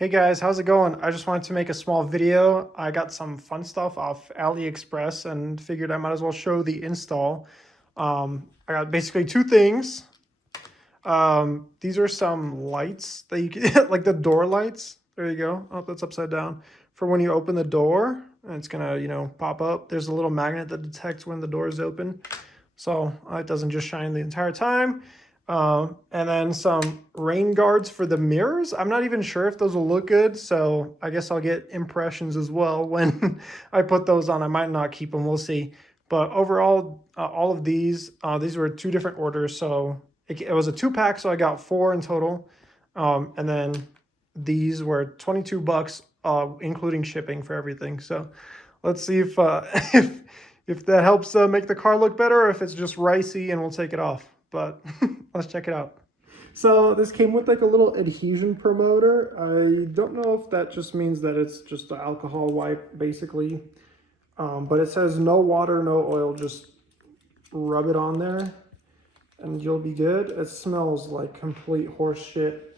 Hey guys, how's it going? I just wanted to make a small video. I got some fun stuff off Aliexpress and figured I might as well show the install. I got basically two things. These are some lights that you can, like the door lights. There you go. Oh, that's upside down. For when you open the door, and it's gonna, pop up. There's a little magnet that detects when the door is open. So it doesn't just shine the entire time. And then some rain guards for the mirrors. I'm not even sure if those will look good, so I guess I'll get impressions as well when I put those on. I might not keep them, we'll see. But overall, all of these were two different orders, so it was a 2-pack, so I got 4 in total. And then these were 22 bucks, including shipping for everything. So let's see if if that helps make the car look better, or if it's just ricey and we'll take it off. But let's check it out. So this came with like a little adhesion promoter. I don't know if that just means that it's just an alcohol wipe, basically. But it says no water, no oil, just rub it on there and you'll be good. It smells like complete horse shit.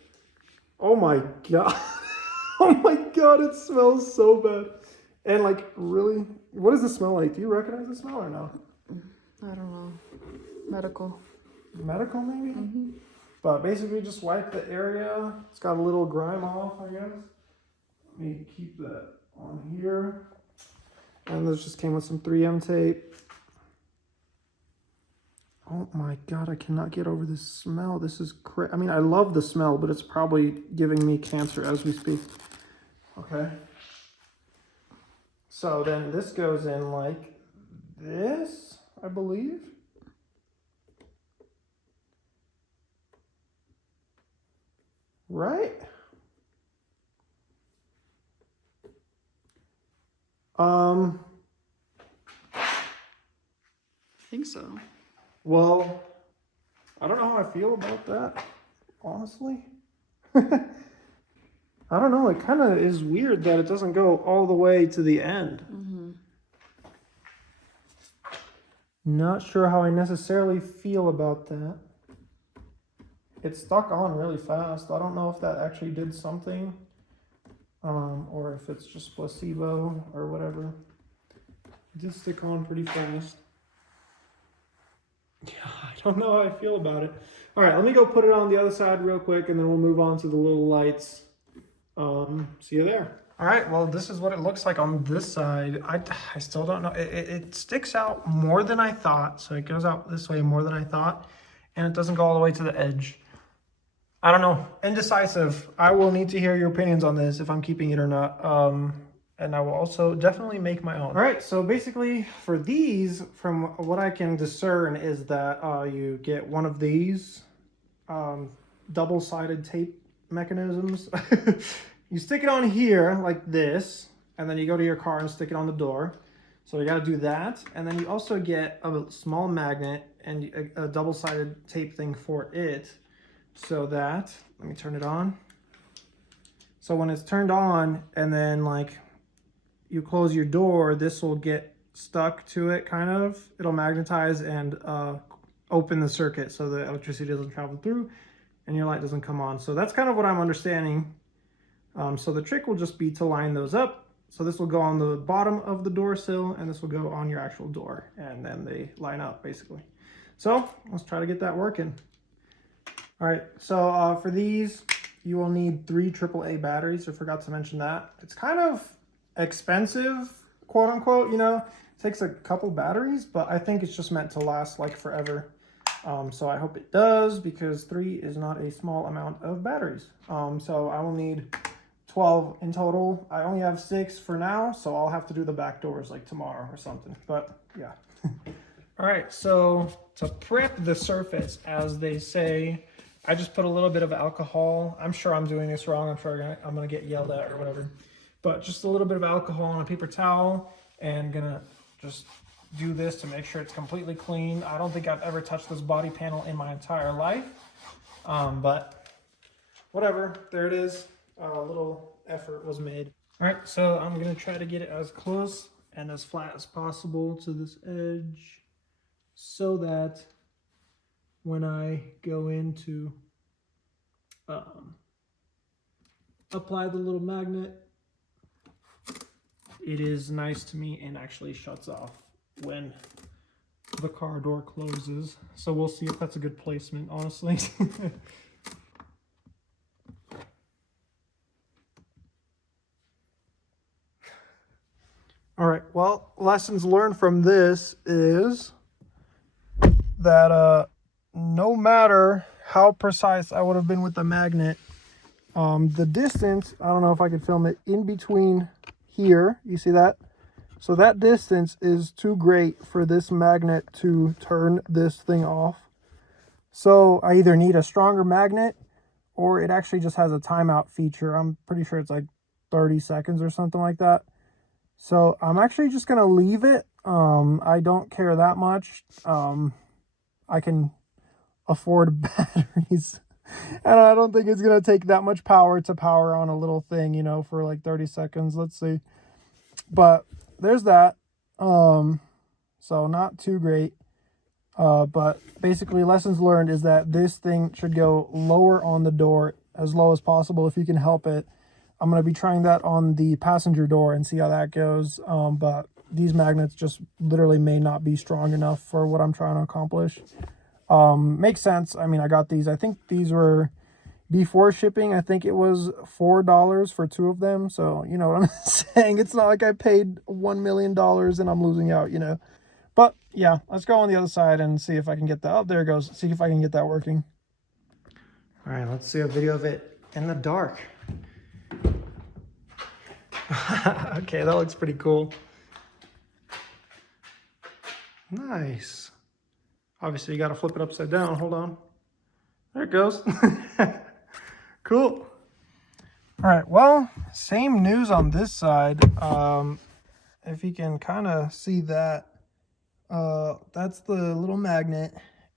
Oh my God. Oh my God, it smells so bad. And like, really, what does it smell like? Do you recognize the smell or no? I don't know. Medical. Medical, maybe? But basically just wipe the area. It's got a little grime off, I guess. Let me keep that on here. And this just came with some 3M tape. Oh my God, I cannot get over this smell. This is crazy. I mean, I love the smell, but it's probably giving me cancer as we speak. Okay. So then this goes in like this, I believe. Right? I think so. Well, I don't know how I feel about that, honestly. I don't know, it kind of is weird that it doesn't go all the way to the end. Not sure how I necessarily feel about that. It stuck on really fast. I don't know if that actually did something, or if it's just placebo or whatever. It did stick on pretty fast. Yeah, I don't know how I feel about it. All right, let me go put it on the other side real quick, and then we'll move on to the little lights. See you there. All right, well, this is what it looks like on this side. I still don't know. It sticks out more than I thought, so it goes out this way more than I thought, and it doesn't go all the way to the edge. I don't know. Indecisive. I will need to hear your opinions on this, if I'm keeping it or not. And I will also definitely make my own. All right, so basically for these, from what I can discern, is that you get one of these double-sided tape mechanisms. You stick it on here like this, and then you go to your car and stick it on the door. So you got to do that. And then you also get a small magnet and a double-sided tape thing for it. So that, let me turn it on. So when it's turned on and then like you close your door, this will get stuck to it kind of. It'll magnetize and open the circuit so the electricity doesn't travel through and your light doesn't come on. So that's kind of what I'm understanding. So the trick will just be to line those up. So this will go on the bottom of the door sill and this will go on your actual door, and then they line up basically. So let's try to get that working. All right, so for these, you will need 3 AAA batteries. I forgot to mention that. It's kind of expensive, quote unquote, you know. It takes a couple batteries, but I think it's just meant to last like forever. So I hope it does, because 3 is not a small amount of batteries. So I will need 12 in total. I only have 6 for now, so I'll have to do the back doors like tomorrow or something, but yeah. All right, so to prep the surface, as they say, I just put a little bit of alcohol. I'm sure I'm doing this wrong. I'm sure I'm gonna get yelled at or whatever. But just a little bit of alcohol on a paper towel, and gonna just do this to make sure it's completely clean. I don't think I've ever touched this body panel in my entire life, but whatever, there it is. A little effort was made. All right, so I'm gonna try to get it as close and as flat as possible to this edge, so that when I go into apply the little magnet. It is nice to me and actually shuts off when the car door closes. So we'll see if that's a good placement, honestly. All right, well, lessons learned from this is that no matter how precise I would have been with the magnet, the distance, I don't know if I could film it, in between here, you see that? So that distance is too great for this magnet to turn this thing off. So I either need a stronger magnet or it actually just has a timeout feature. I'm pretty sure it's like 30 seconds or something like that. So I'm actually just going to leave it. I don't care that much. I can afford batteries. And I don't think it's going to take that much power to power on a little thing, you know, for like 30 seconds. Let's see. But there's that. So not too great. But basically lessons learned is that this thing should go lower on the door, as low as possible if you can help it. I'm going to be trying that on the passenger door and see how that goes. But these magnets just literally may not be strong enough for what I'm trying to accomplish. Makes sense. I mean, I got these. I think these were before shipping. I think it was $4 for 2 of them. So, you know what I'm saying? It's not like I paid $1 million and I'm losing out, you know. But yeah, let's go on the other side and see if I can get that. Oh, there it goes. See if I can get that working. All right, let's see a video of it in the dark. Okay, that looks pretty cool. Nice. Obviously, you got to flip it upside down. Hold on. There it goes. Cool. All right, well, same news on this side. If you can kind of see that, that's the little magnet,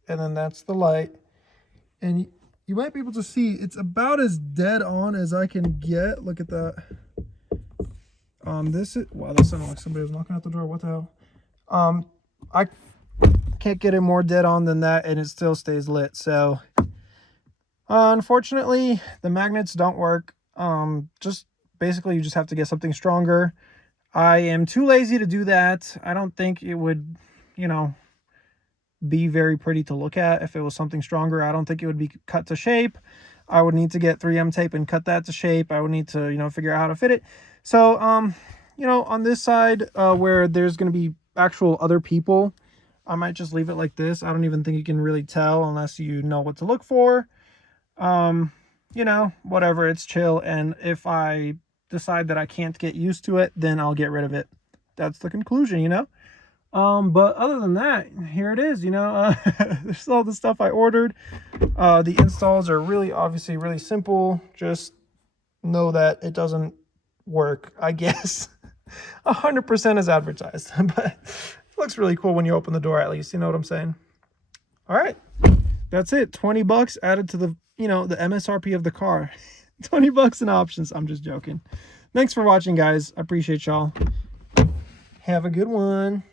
and then that's the light. And you might be able to see it's about as dead on as I can get. Look at that. This is, wow, that sounded like somebody was knocking at the door. What the hell? I can't get it more dead on than that, and it still stays lit. So unfortunately the magnets don't work. Just basically you just have to get something stronger. I am too lazy to do that. I don't think it would, you know, be very pretty to look at if it was something stronger. I don't think it would be cut to shape. I would need to get 3M tape and cut that to shape. I would need to, you know, figure out how to fit it. So you know, on this side where there's going to be actual other people, I might just leave it like this. I don't even think you can really tell unless you know what to look for. You know, whatever, it's chill. And if I decide that I can't get used to it, then I'll get rid of it. That's the conclusion, you know. But other than that, here it is, you know. There's all the stuff I ordered. The installs are really, obviously really simple. Just know that it doesn't work, I guess. 100% as advertised. But it looks really cool when you open the door, at least, you know what I'm saying. All right, that's it. 20 bucks added to the, you know, the MSRP of the car. 20 bucks in options. I'm just joking. Thanks for watching, guys. I appreciate y'all. Have a good one.